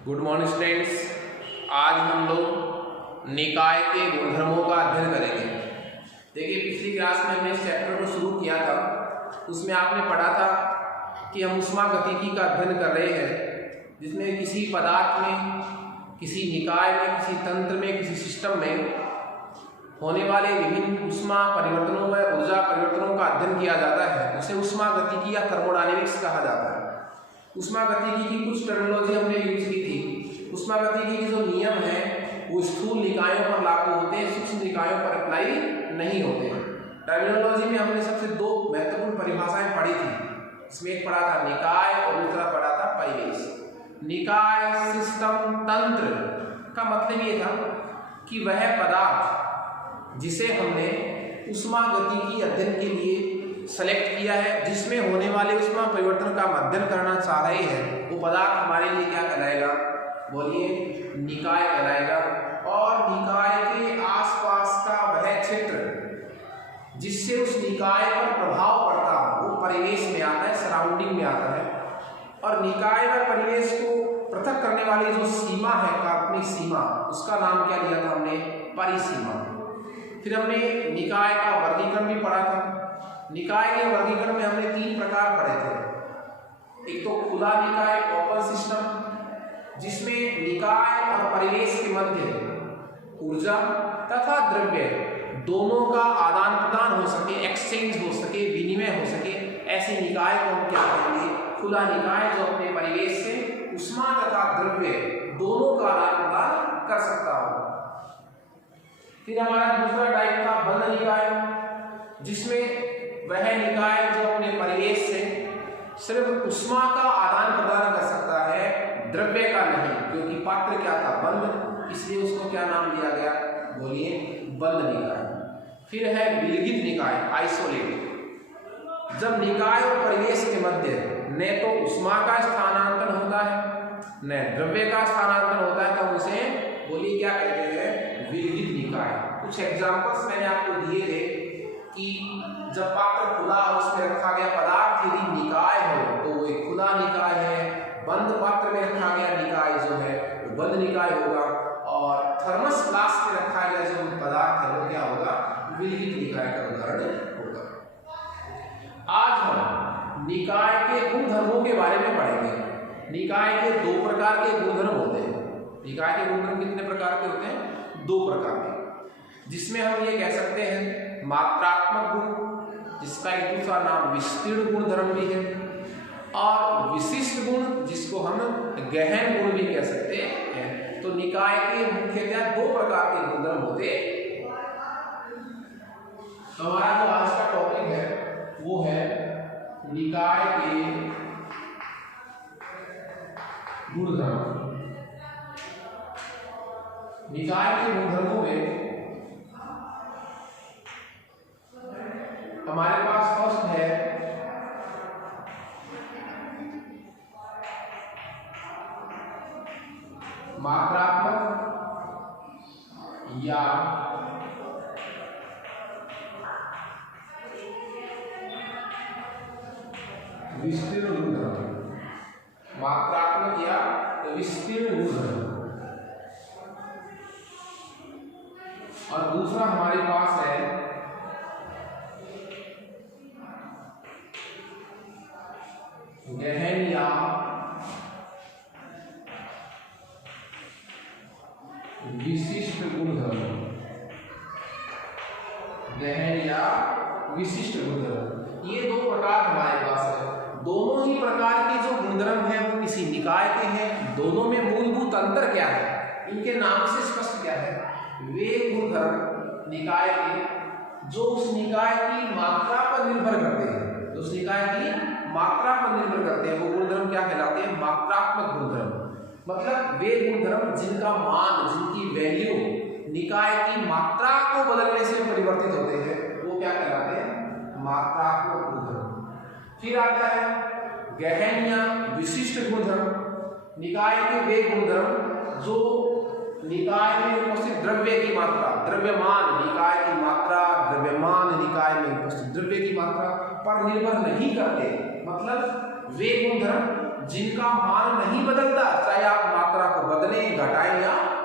Good morning students. आज हम लोग निकाय के गुणधर्मों का अध्ययन करेंगे। देखिए, पिछली क्लास में हमने इस चैप्टर को शुरू किया था। उसमें आपने पढ़ा था कि हम ऊष्मागतिकी का अध्ययन कर रहे हैं, जिसमें किसी पदार्थ में, किसी निकाय में, किसी तंत्र में, किसी सिस्टम में होने वाले विभिन्न ऊष्मा परिवर्तनों व ऊर्जा परिवर्तनों का अध्ययन किया जाता है। उसे ऊष्मागतिकी या थर्मोडायनेमिक्स कहा जाता है। ऊष्मागतिकी की कुछ टर्मिनोलॉजी हमने यूज की थी। ऊष्मागतिकी के जो नियम हैं वो स्थूल निकायों पर लागू होते हैं, सूक्ष्म निकायों पर अप्लाई नहीं होते। टर्मिनोलॉजी में हमने सबसे दो महत्वपूर्ण परिभाषाएं पढ़ी थी। इसमें एक पढ़ा था निकाय और दूसरा पढ़ा था परिवेश। निकाय, सिस्टम, तंत्र का मतलब ये था कि वह पदार्थ जिसे हमने ऊष्मागतिकी अध्ययन के लिए सेलेक्ट किया है, जिसमें होने वाले ऊष्मा परिवर्तन का अध्ययन करना चाह रहे हैं, वो पदार्थ हमारे लिए क्या कहलाएगा? बोलिए, निकाय कहलाएगा। और निकाय के आसपास का वह क्षेत्र जिससे उस निकाय पर प्रभाव पड़ता है वो परिवेश में आता है, सराउंडिंग में आता है। और निकाय व परिवेश को पृथक करने वाली जो सीमा है, काल्पनिक सीमा, उसका नाम क्या लिया था हमने? परिसीमा। फिर हमने निकाय का वर्गीकरण भी पढ़ा था। निकाय के वर्गीकरण में हमने 3 प्रकार पढ़े थे। एक तो खुला निकाय, ओपन सिस्टम, जिसमें निकाय और परिवेश के मध्य ऊर्जा तथा द्रव्य दोनों का आदान प्रदान हो सके, एक्सचेंज हो सके, विनिमय हो सके, ऐसे निकाय को हम क्या कहेंगे? खुला निकाय, जो अपने परिवेश से ऊष्मा तथा द्रव्य दोनों का आदान प्रदान कर सकता हो। फिर हमारा दूसरा टाइप था बंद निकाय, जिसमें वह निकाय जो अपने परिवेश से सिर्फ ऊष्मा का आदान प्रदान कर सकता है, द्रव्य का नहीं, क्योंकि पात्र क्या था? बंद, इसलिए उसको क्या नाम दिया गया? बोलिए, बंद निकाय। फिर है विलगित निकाय, आइसोलेट। जब निकाय और परिवेश के मध्य न तो ऊष्मा का स्थानांतरण होता है न द्रव्य का स्थानांतरण होता है, तब उसे बोलिए क्या कहते हैं? विलगित निकाय। कुछ एग्जाम्पल्स मैंने आपको दिए थे कि जब पात्र खुला और उसमें रखा गया पदार्थ यदि निकाय हो तो वो एक खुला निकाय है। बंद पात्र में रखा गया निकाय जो है वो बंद निकाय होगा। और थर्मस फ्लास्क में रखा गया जो पदार्थ है वो क्या होगा? विलगित निकाय का उदाहरण होगा। आज हम निकाय के गुणधर्मों के बारे में पढ़ेंगे। निकाय के 2 प्रकार के गुणधर्म होते हैं। निकाय के गुणधर्म कितने प्रकार के होते हैं? 2 प्रकार के, जिसमें हम ये कह सकते हैं मात्रात्मक गुण, जिसका एक दूसरा नाम विस्तीर्ण गुणधर्म भी है, और विशिष्ट गुण, जिसको हम गहन गुण भी कह सकते हैं। तो निकाय के मुख्यतः 2 प्रकार के गुणधर्म होते हैं। तो हमारा जो आज का टॉपिक है वो है निकाय के गुणधर्म। निकाय के गुणधर्मों में हमारे पास फर्स्ट है मात्रात्मक या विस्तीर्ण गुणधर्म। मात्रात्मक या विस्तीर्ण गुणधर्म। और दूसरा हमारे पास है गहन या विशिष्ट गुणधर्म। गहन या विशिष्ट गुणधर्म, ये 2 प्रकार हमारे पास है। दोनों ही प्रकार के जो गुणधर्म हैं वो किसी निकाय के हैं। दोनों में मूलभूत अंतर क्या है? इनके नाम से स्पष्ट क्या है? वे गुणधर्म निकाय के जो उस निकाय की मात्रा पर निर्भर करते हैं, उस निकाय की मात्रा पर निर्भर करते हैं, वो गुणधर्म क्या कहलाते हैं? मात्रात्मक गुणधर्म। मतलब वे गुणधर्म जिनका मान, जिनकी वैल्यू निकाय की मात्रा को बदलने से परिवर्तित होते हैं, वो क्या कहलाते हैं? मात्रात्मक गुणधर्म। फिर आता है गहन या विशिष्ट गुणधर्म। निकाय के वे गुणधर्म जो निकाय में उपस्थित द्रव्य की मात्रा, द्रव्यमान निकाय की मात्रा, द्रव्यमान निकाय में उपस्थित द्रव्य की मात्रा पर निर्भर नहीं करते। मतलब वे गुणधर्म जिनका मान नहीं बदलता, चाहे आप मात्रा को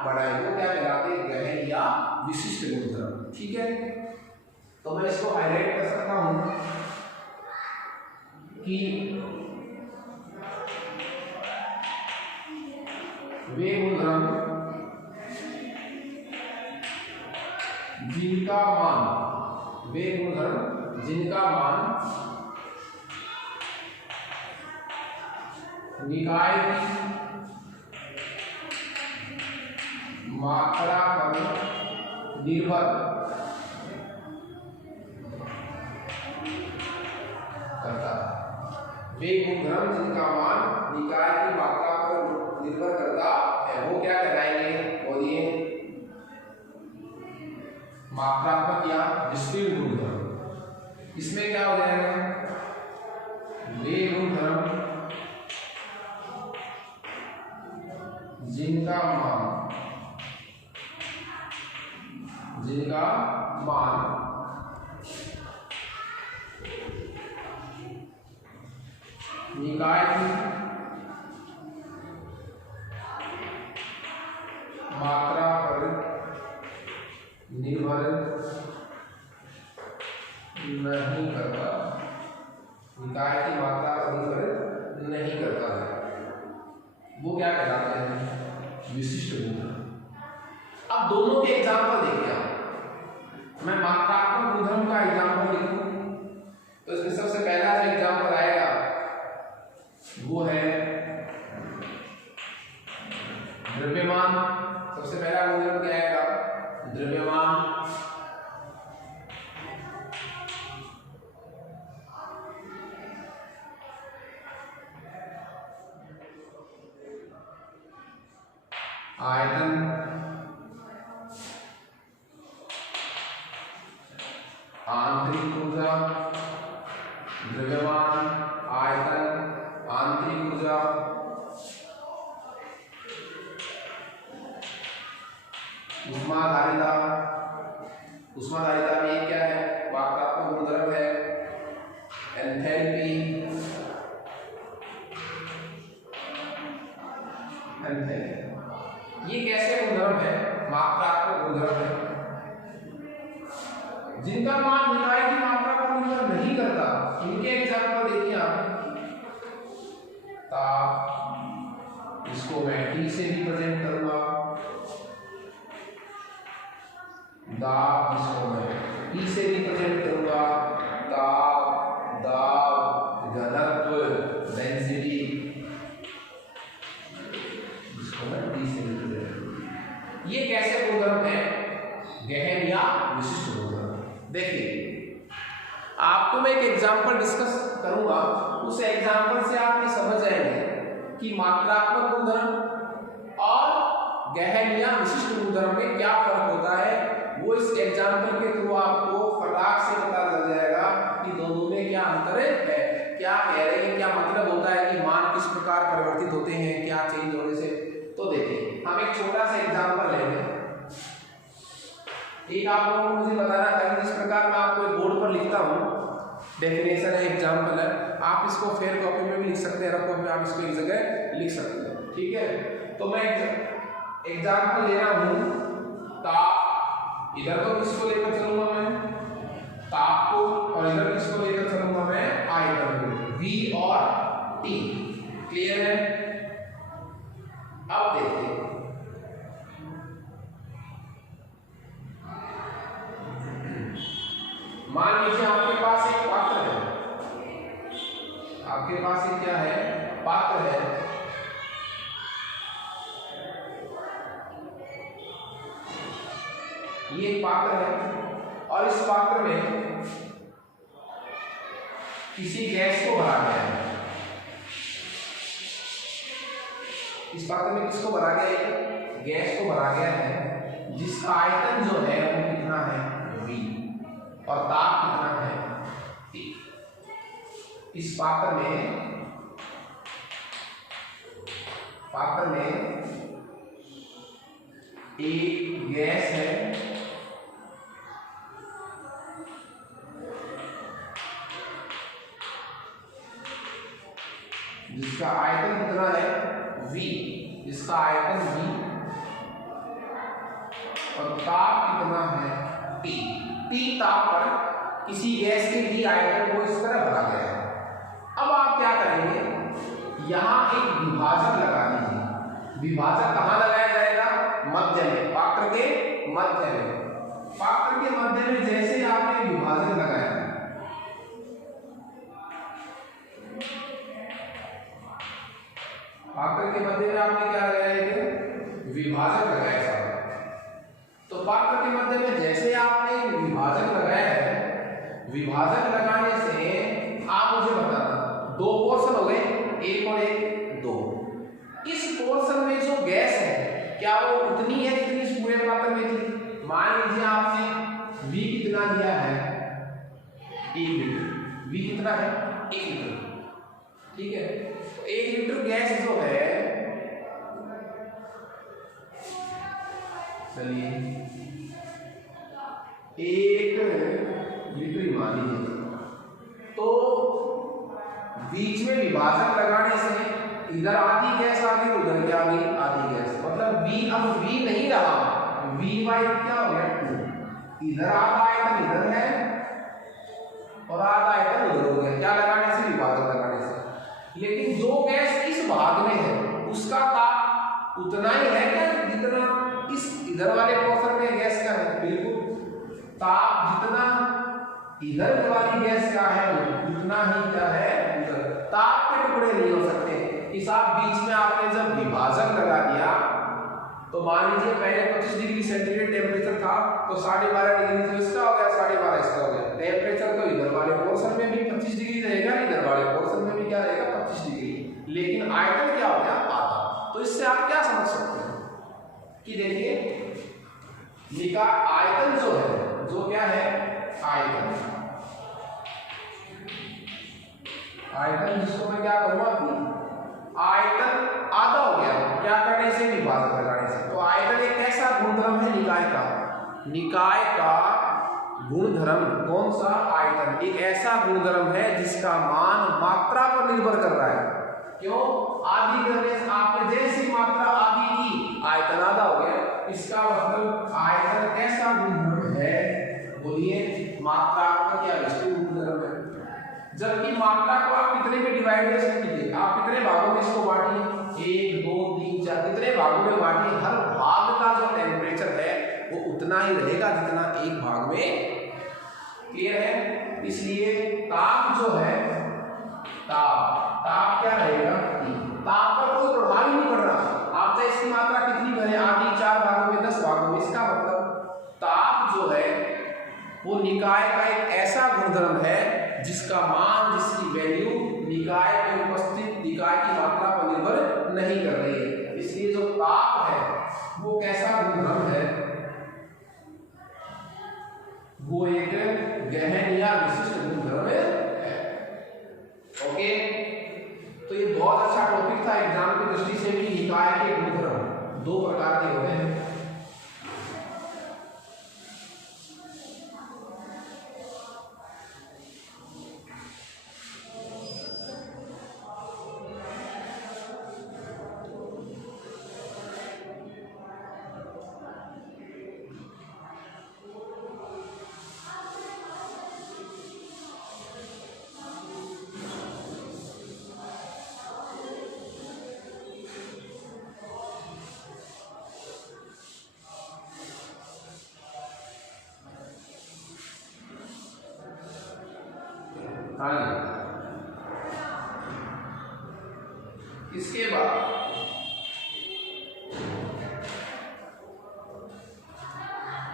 बढ़ाए, वो क्या कहलाते हैं, गहन या विशिष्ट गुणधर्म। ठीक है, तो मैं इसको हाईलाइट कर सकता हूं कि वे गुणधर्म जिनका मान, वे गुणधर्म जिनका मान निकाय की मात्रा पर निर्भर करता है। वे गुणधर्म जिनका मान निकाय की मात्रा पर निर्भर करता है, वो क्या कहलाएंगे, बोलिए, मात्रात्मक या विस्तृत गुणधर्म। इसमें क्या हो जाएगा, वे गुणधर्म जिनका मान, जिनका मान निकाय की मात्रा पर निर्भर नहीं करता, निकाय की मात्रा पर निर्भर नहीं करता है, वो क्या कहलाते हैं, विशिष्ट गुणधर्म। अब दोनों के एग्जाम्पल देखिए आप। मैं मात्रात्मक गुणधर्म का एग्जाम्पल लिखूं तो इसमें सबसे पहला जो एग्जाम्पल आएगा वो है द्रव्यमान। सबसे पहला गुणधर्म क्या आएगा, द्रव्यमान। आयतन, आंतरिक ऊर्जा, द्रव्यमान, आयतन, आंतरिक ऊर्जा, ऊष्माधारिता। ऊष्माधारिता में ये क्या है, मात्रात्मक गुणधर्म है, एंथैल्पी, ये कैसे गुणधर्म है, मात्रात्मक गुणधर्म है, जिनका मान निकाय की मात्रा पर निर्भर नहीं करता। इनके एग्जाम्पल देखिए आप। ताप, इसको मैं T से रिप्रेजेंट करूंगा, दाब, इसको मैं T से रिप्रेजेंट करूंगा, ताप, दाब, घनत्व, डेंसिटी, इसको मैं T से रिप्रेजेंट करूंगा। ये कैसे गुणधर्म है, गहन या विशिष्ट गुणधर्म। देखिए, आपको मैं एक एग्जांपल डिस्कस करूंगा, उस एग्जांपल से आप ये समझ जाएंगे कि मात्रात्मक गुणधर्म और गहन या विशिष्ट गुणधर्म में क्या फर्क होता है। वो इस एग्जांपल के थ्रू आपको फटाक से पता चल जाएगा कि दोनों में क्या अंतर है, क्या कह रहे हैं, क्या मतलब होता है कि मान किस प्रकार परिवर्तित होते हैं, क्या चेंज होने से। तो देखिए, हम एक छोटा सा एग्जांपल लेंगे। एक आप लोगों को मुझे बताना था कि जिस प्रकार मैं आपको एक बोर्ड पर लिखता हूँ, डेफिनेशन है, एग्जांपल है, आप इसको फेयर कॉपी में भी लिख सकते हैं, रफ कॉपी में आप इसको एक जगह लिख सकते हैं। ठीक है, तो मैं एग्जांपल ले रहा हूँ ताप। इधर तो किसको लेकर चलूंगा मैं, ताप को, और इधर किसको लेकर चलूंगा मैं, आयतन को, V और T। क्लियर है। अब देखिए, मान लीजिए आपके पास एक पात्र है, आपके पास एक क्या है, पात्र है। ये एक पात्र है और इस पात्र में किसी गैस को भरा गया है। इस पात्र में किसको भरा गया है, गैस को भरा गया है, जिसका आयतन जो है वो कितना है, V, और ताप कितना है, T। इस पात्र में एक गैस है जिसका आयतन कितना है, V, जिसका आयतन V, और ताप कितना है T। T ताप पर किसी गैस के लिए आयतन को इस तरह भरा गया है। अब आप क्या करेंगे, यहां एक विभाजक लगा दीजिए। विभाजक कहां लगाया जाएगा, मध्य में, पात्र के मध्य में। पात्र के मध्य में जैसे आपने विभाजक लगाया, पात्र के मध्य में आपने क्या लगाया, विभाजक लगाया। तो पात्र के मध्य में जैसे आपने विभाजक लगाया है, विभाजक लगाने से आप मुझे बताना, दो पोर्शन हो गए, एक और एक, दो। इस पोर्शन में जो गैस है क्या वो उतनी है जितनी इस पूरे पात्र में थी। मान लीजिए आपने V कितना दिया है, 1 लीटर। V कितना है, 1 लीटर, ठीक है। तो 1 लीटर गैस जो है, चलिए 1 लीटर मान लीजिए। तो बीच में विभाजक लगाने से इधर आधी गैस आ गई, उधर क्या आ गई, आधी गैस। मतलब V अब V नहीं रहा, V बाई क्या हो गया 2। इधर आधा आयतन इधर है और आधा आयतन उधर हो गया, क्या लगाने से, विभाजक लगाने से। लेकिन जो गैस इस भाग में है उसका ताप उतना ही है क्या जितना इस इधर वाले पोर्शन में गैस का है। बिल्कुल, ताप जितना इधर वाली गैस का है उतना ही क्या है उधर। ताप के टुकड़े नहीं हो सकते। इस आप बीच में आपने जब विभाजक लगा दिया तो मान लीजिए पहले 25 डिग्री सेंटीग्रेड टेम्परेचर था, तो 12.5 डिग्री जो इसका हो गया, 12.5 इसका हो गया। टेम्परेचर तो इधर वाले पोर्शन में भी 25 डिग्री रहेगा, इधर वाले पोर्शन में भी क्या रहेगा, 25 डिग्री। लेकिन आयतन क्या हो गया, आधा। तो इससे आप क्या समझ सकते हैं कि देखिए निकाय आयतन जो है, जो क्या है, आयतन, आयतन जिसको मैं क्या करूंगा, आयतन आधा हो गया, क्या करने से, विभाजक लगाने से। तो आयतन एक ऐसा गुणधर्म है निकाय का, निकाय का गुणधर्म कौन सा, आयतन एक ऐसा गुणधर्म है जिसका मान मात्रा पर निर्भर कर रहा है। क्यों, आधी करने से आपने जैसी मात्रा आधी की, आयतन आधा हो गया। इसका मतलब आयतन ऐसा गुणधर्म है, बोलिए मात्रा का क्या गुणधर्म है। जबकि मात्रा को आप कितने में डिवाइड कर सकते थे, आप कितने भागों में इसको बांटिए, 1 2 3 4, कितने भागों में बांटिए, हर भाग का जो टेम्परेचर है वो उतना ही रहेगा जितना एक भाग में। क्लियर है। इसलिए ताप जो है, ताप क्या रहेगा, ताप पर कोई प्रभाव ही नहीं पड़ रहा। आप चाहे इसकी मात्रा कितनी भरे, आधी 4 भागों में, 10 भागों में, इसका मतलब ताप जो है वो निकाय का एक ऐसा गुणधर्म है जिसका मान, जिसकी वैल्यू निकाय में उपस्थित निकाय की मात्रा पर निर्भर नहीं कर रही है। इसलिए जो ताप है वो कैसा गुणधर्म है, वो एक गहन या विशिष्ट गुणधर्म है। ओके, तो ये बहुत अच्छा टॉपिक था। एग्जाम की दृष्टि से भी निकाय के गुणधर्म 2 प्रकार के होते हैं। इसके बाद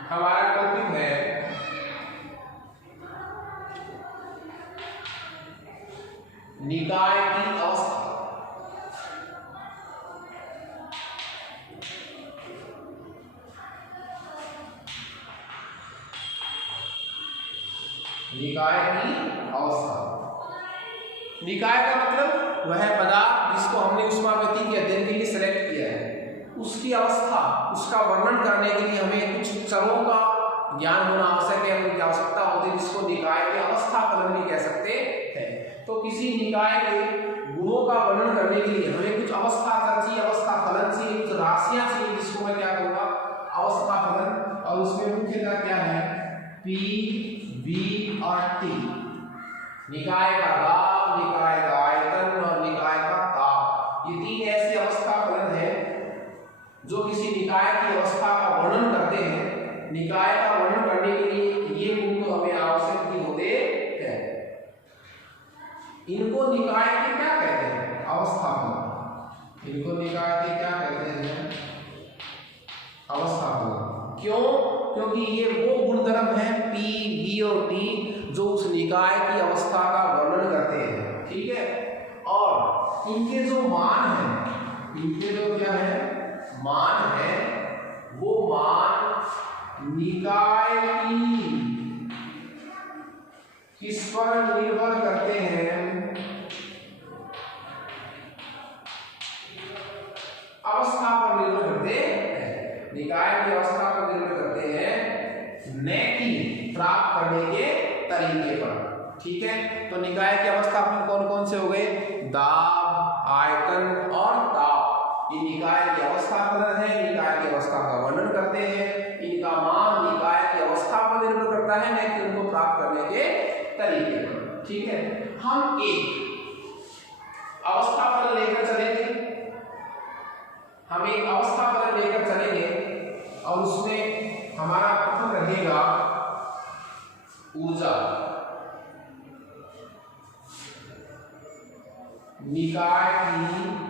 हमारा टॉपिक है निकाय की अवस्था। निकाय की अवस्था, निकाय का मतलब वह पदार्थ जिसको हमने ऊष्मागति के अध्ययन के लिए सेलेक्ट किया है, उसकी अवस्था, उसका वर्णन करने के लिए हमें कुछ चरों का ज्ञान होना आवश्यक है, उनकी आवश्यकता होती है, जिसको निकाय के अवस्था फलन भी कह सकते हैं। तो किसी निकाय के गुणों का वर्णन करने के लिए हमें कुछ अवस्था चाहिए, अवस्था फलन चाहिए, कुछ राशियां चाहिए, जिसको मैं क्या कहूँगा, अवस्था फलन P, V और T। निकाय का दाब, निकाय का आयतन और निकाय का ताप, ये तीन ऐसे अवस्था फलन है जो किसी निकाय की अवस्था का वर्णन करते हैं। निकाय का वर्णन करने के लिए ये गुण तो हमें आवश्यक ही होते हैं। इनको निकाय के क्या कहते हैं? अवस्था फलन। इनको निकाय के क्या कहते हैं? अवस्था फलन। क्यों? क्योंकि ये वो गुणधर्म है P, V और T जो उस निकाय की अवस्था का वर्णन करते हैं। ठीक है, और इनके जो मान हैं, इनके जो क्या है मान है, वो मान निकाय की किस पर निर्भर करते हैं? अवस्था पर निर्भर करते हैं। निकाय की अवस्था पर निर्भर करते हैं, न कि प्राप्त करने के तरीके पर। ठीक है, तो निकाय की अवस्था में कौन कौन से हो गए? दाब, आयतन और ताप। ये निकाय की अवस्था फलन है, निकाय की अवस्था का वर्णन करते हैं। इनका मान निकाय की अवस्था पर निर्भर करता है, न कि उनको प्राप्त करने के तरीके पर। ठीक है, हम एक अवस्था फलन लेकर चलेंगे, हम एक अवस्था फलन लेकर चलेंगे और उसमें हमारा प्रथम रहेगा ऊर्जा। निकाय की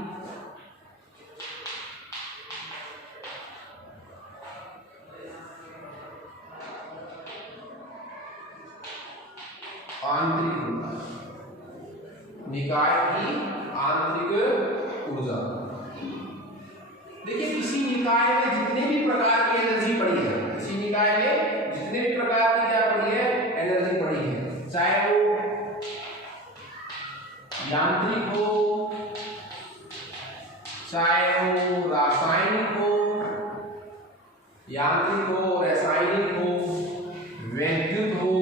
आंतरिक ऊर्जा, निकाय की आंतरिक ऊर्जा। देखिए, किसी निकाय में जितने भी प्रकार की एनर्जी पड़ी है, किसी निकाय में जितने भी प्रकार की क्या पड़ी है? एनर्जी पड़ी है, चाहे वो यांत्रिक हो, चाहे वो रासायनिक हो, यांत्रिक हो, रासायनिक हो, वैद्युत हो,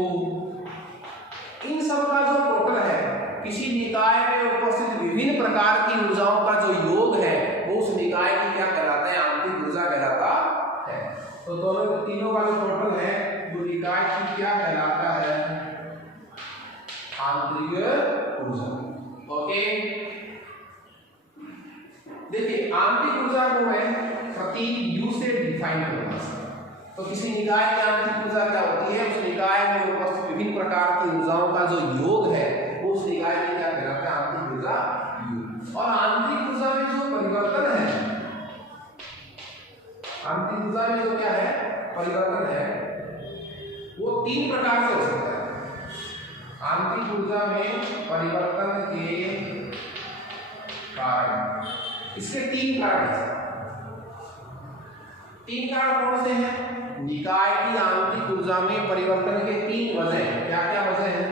इन सब का जो टोटल है, किसी निकाय में उपस्थित विभिन्न प्रकार की ऊर्जाओं का जो योग है, वो उस निकाय की क्या कहलाता है? आंतरिक ऊर्जा कहलाता है। तो दोनों तीनों का जो टोटल है, वो निकाय की क्या कहलाता है? आंतरिक ऊर्जा। ओके, देखिए, आंतरिक ऊर्जा को मैं प्रतीक U से डिफाइन करूंगा। तो किसी निकाय की आंतरिक ऊर्जा क्या होती है? उस निकाय में उपस्थित विभिन्न प्रकार की ऊर्जाओं का जो योग है, वो उस निकाय की क्या कहलाता है? आंतरिक ऊर्जा U। और आंतरिक ऊर्जा में जो परिवर्तन है, आंतरिक ऊर्जा में जो क्या है परिवर्तन है, वो तीन प्रकार से हो सकता है। आंतरिक ऊर्जा में परिवर्तन के कारण, इसके तीन कारण हैं। तीन कारण कौन से हैं? निकाय की आंतरिक ऊर्जा में परिवर्तन के तीन वजह हैं। क्या क्या वजह हैं?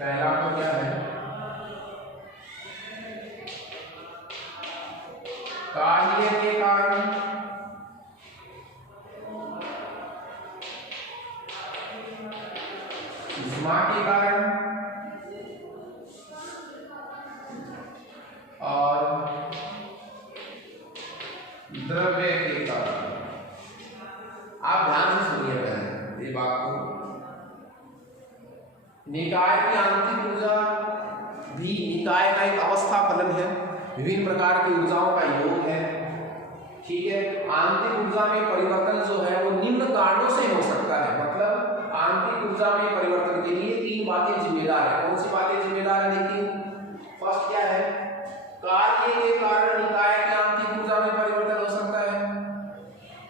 पहला तो क्या है? कार्य के कारण, ऊष्मा के कारण और द्रव्य के कारण। आप ध्यान से सुनिए पहले ये बात को। निकाय की आंतरिक ऊर्जा भी निकाय का एक अवस्था फलन है, विभिन्न प्रकार की ऊर्जाओं का योग है। ठीक है, आंतरिक ऊर्जा में परिवर्तन जो है वो निम्न कारणों से हो सकता है। मतलब आंतरिक ऊर्जा में परिवर्तन के लिए तीन बातें जिम्मेदार है। कौन सी बातें जिम्मेदार है? देखिए, फर्स्ट क्या है? कार्य के कारण निकाय की आंतरिक ऊर्जा में परिवर्तन हो सकता है,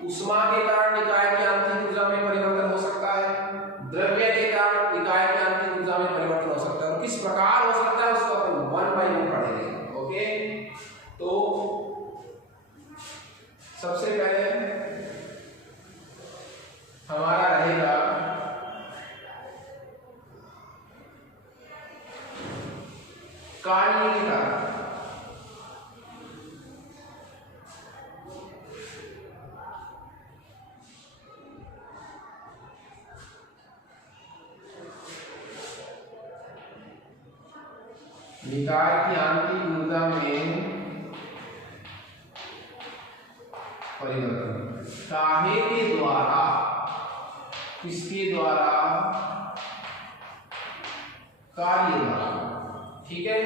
ऊष्मा के कारण निकाय की आंतरिक ऊर्जा में परिवर्तन हो सकता है, द्रव्य के कारण निकाय की आंतरिक ऊर्जा में परिवर्तन हो सकता है। और किस प्रकार हो सकता है उसको अपन वन बाय वन पढ़ेंगे। ओके, तो सबसे पहले हमारा रहेगा कार्य के कारण। निकाय की आंतरिक ऊर्जा में परिवर्तन काहे के द्वारा किसके द्वारा, कार्य द्वारा। ठीक है,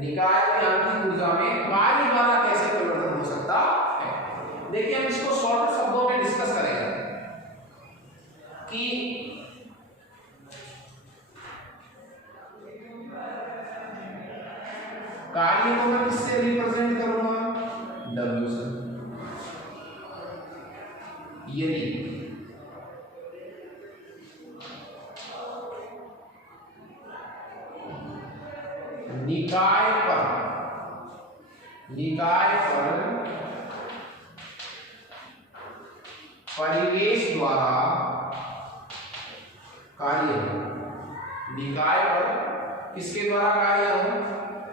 निकाय की यांत्रिक ऊर्जा में कार्य द्वारा कैसे परिवर्तन हो सकता है। देखिए हम इसको शॉर्ट शब्दों में डिस्कस करेंगे कि कार्य को मैं किससे रिप्रेजेंट करूंगा, W से। यदि निकाय पर परिवेश द्वारा कार्य हो, निकाय पर किसके द्वारा कार्य हो,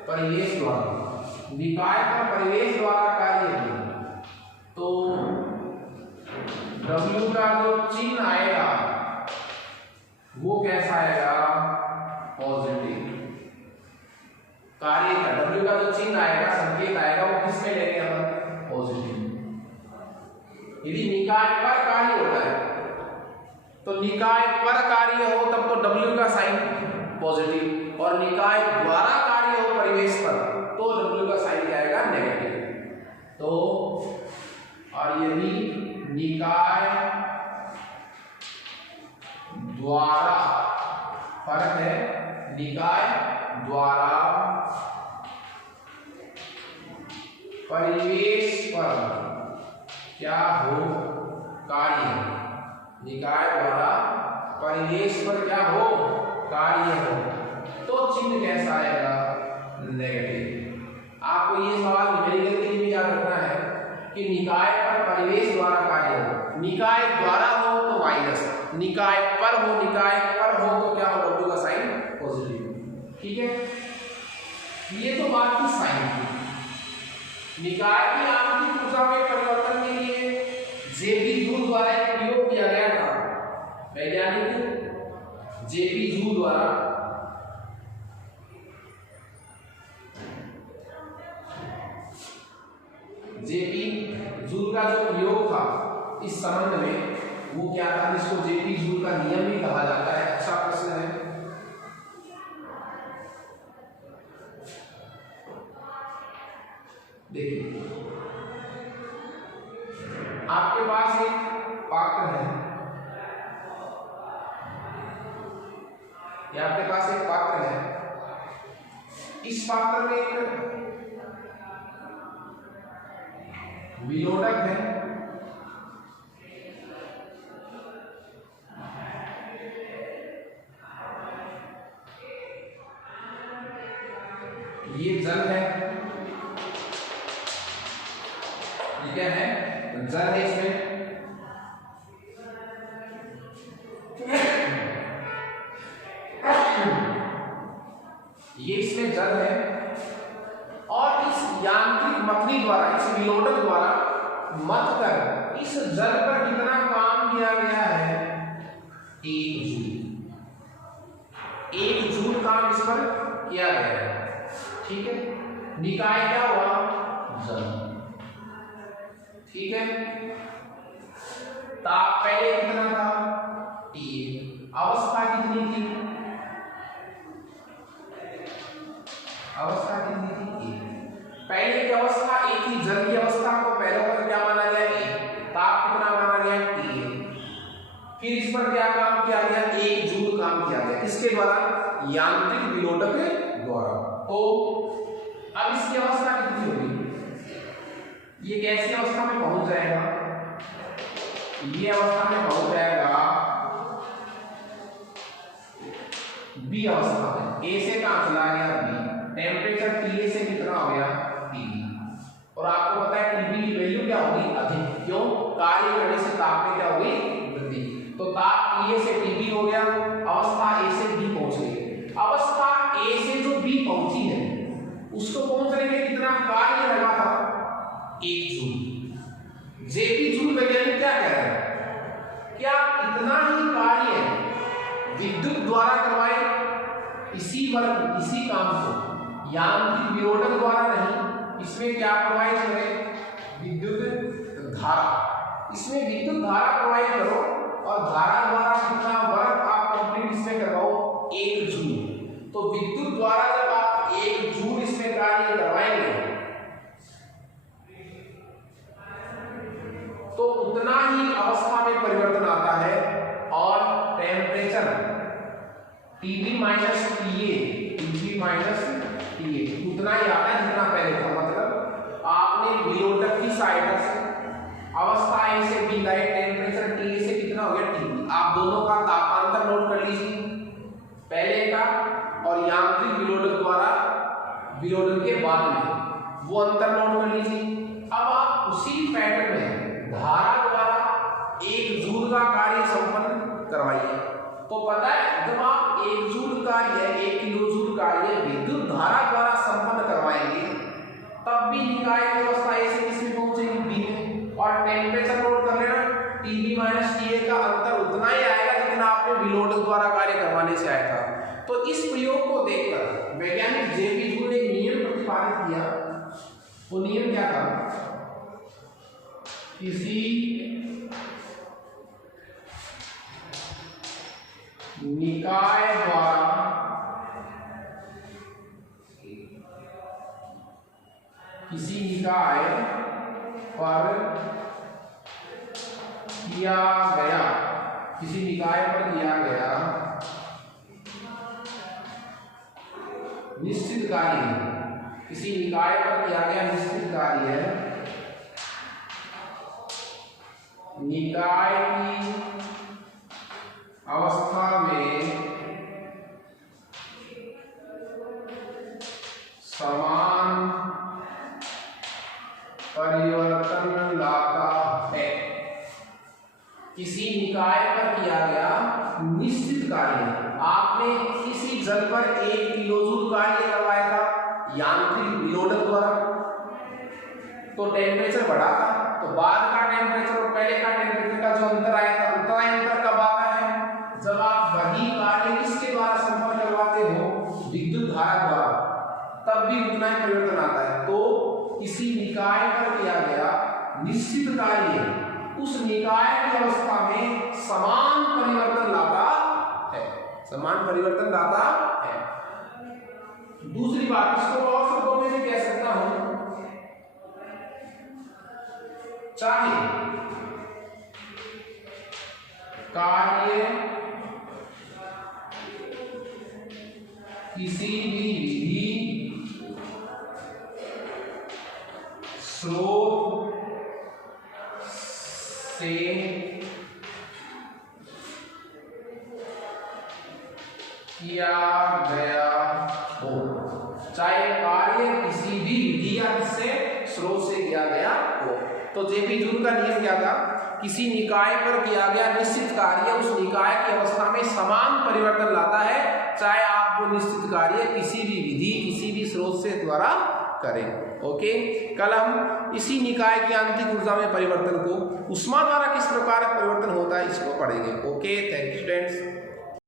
परिवेश द्वारा। निकाय पर परिवेश द्वारा कार्य हो तो W का जो चिन्ह आएगा वो कैसा आएगा, पॉजिटिव। कार्य का W का जो चिन्ह आएगा, संकेत आएगा, वो किसमें लेंगे हम, पॉजिटिव। यदि निकाय पर कार्य होता है तो निकाय पर कार्य हो तब तो W का साइन पॉजिटिव, और निकाय द्वारा कार्य हो परिवेश पर तो W का साइन क्या आएगा, नेगेटिव। तो और यदि निकाय द्वारा, फर्क है, निकाय द्वारा परिवेश पर क्या हो, कार्य, निकाय द्वारा परिवेश पर क्या हो, कार्य हो तो चिन्ह कैसा आएगा, नेगेटिव। आपको ये सवाल न्यूमेरिकल के लिए भी याद रखना है कि निकाय पर परिवेश द्वारा कार्य हो, निकाय द्वारा हो तो माइनस, निकाय पर हो तो क्या हो, W का साइन पॉजिटिव। ठीक है, ये तो बात की साइन की। निकाय की यांत्रिक ऊर्जा में परिवर्तन के लिए जेपी जूल द्वारा एक प्रयोग किया गया था, वैज्ञानिक जेपी जूल द्वारा। जेपी जूल का जो प्रयोग था इस संबंध में वो क्या था, जिसको जेपी जूल का नियम भी कहा जाता है। अच्छा प्रश्न है। देखिए आपके पास एक पात्र है, या आपके पास एक पात्र है, इस पात्र में एक विलोडक है, ये जल है, ये क्या है, जल है इसमें, ये इसमें जल है, और इस यांत्रिक मथनी द्वारा, इस विलोडक द्वारा मथ कर इस जल पर कितना काम किया गया है, 1 जूल। 1 जूल काम इस पर किया गया है। ठीक है, निकाय क्या हुआ, जल। ठीक है, ताप पहले कितना था, T। अवस्था कितनी थी, अवस्था कितनी थी, पहले की अवस्था एक ही, जल की अवस्था को पहले पर क्या माना गया, ताप कितना माना गया, T। फिर इस पर क्या काम किया गया, 1 जूल काम किया गया, किसके द्वारा, यांत्रिक विलोडक द्वारा। तो अब इसकी अवस्था कितनी होगी, ये कैसी अवस्था में पहुंच जाएगा, ये अवस्था में पहुंच जाएगा बी अवस्था में। ए से कहां चला गया, बी। टेम्परेचर TA से कितना हो गया, TB। और आपको पता है TB की वैल्यू क्या होगी, अधिक। क्यों, कार्य करने से ताप में क्या होगी, वृद्धि। तो ताप TA से TB हो गया, अवस्था A से B पहुंच गई। अवस्था A से जो B पहुंची है उसको पहुंचने में कितना कार्य लगा था, 1 जूल। जेपी जूल वैज्ञानिक क्या कह रहे हैं, क्या इतना ही कार्य विद्युत द्वारा करवाए, इसी वर्ग, इसी काम को यांत्रिक विलोडक द्वारा नहीं, इसमें क्या प्रोवाइड करें, विद्युत धारा। इसमें विद्युत धारा प्रोवाइड करो और धारा द्वारा कितना वर्क आप कंप्लीट इसमें करवाओ 1 जूल। तो विद्युत द्वारा जब आप 1 जूल इसमें कार्य करवाएंगे तो उतना ही अवस्था में परिवर्तन आता है और टेम्परेचर TB माइनस TA उतना ही आता है जितना पहले था। मतलब आपने विलोडक की सहायता से अवस्था A से B लाइट टेम्परेचर TA से कितना हो गया TB। आप दोनों का तापांतर नोट कर लीजिए पहले का और यांत्रिक विलोडक द्वारा विलोडन के बाद में वो अंतर नोट कर लीजिए। अब आप उसी पैटर्न में धारा द्वारा 1 जूल का कार्य संपन्न करवाइए। तो पता है जब आप 1 जूल कार्य 1 किलो जूल कार्य विद्युत धारा द्वारा संपन्न करवाएंगे तब भी निकाय की अवस्था A से किसमें पहुंचेगी B में। और टेम्परेचर नोट कर लेना TB माइनस TA का अंतर उतना ही आएगा जितना आपने विलोडक द्वारा कार्य करवाने से आया था। तो इस प्रयोग को देखकर वैज्ञानिक JP जूल ने एक नियम प्रतिपादित किया। वो नियम क्या था? किसी निकाय द्वारा किसी निकाय पर किया गया निश्चित कार्य किसी निकाय पर किया गया निश्चित कार्य निकाय की अवस्था में समान परिवर्तन लाता है। किसी निकाय पर किया गया निश्चित कार्य आपने किसी जल पर 1 किलोजूल कार्य करवाया था यांत्रिक विलोडक द्वारा तो टेम्परेचर बढ़ा था। तो बाद का टेम्परेचर और पहले का टेम्परेचर का जो अंतर आया था उतना अंतर कब आता है? जब आप वही कार्य किसके द्वारा संपन्न करवाते हो विद्युत धारा द्वारा तब भी उतना ही परिवर्तन आता है। तो किसी निकाय पर किया गया निश्चित कार्य उस निकाय की अवस्था में समान परिवर्तन लाता है दूसरी बात इसको और शब्दों में भी कह सकता हूं चाहे कार्य किसी भी विधि स्रोत से किया गया हो, चाहे कार्य किसी भी विधि या किससे स्रोत से किया गया हो। तो जेपी जूल का नियम क्या था? किसी निकाय पर किया गया निश्चित कार्य उस निकाय की अवस्था में समान परिवर्तन लाता है चाहे आप वो निश्चित कार्य किसी भी विधि किसी भी स्रोत से द्वारा करें। ओके, कल हम इसी निकाय की आंतरिक ऊर्जा में परिवर्तन को उष्मा द्वारा किस प्रकार परिवर्तन होता है इसको पढ़ेंगे। Okay, thank you students.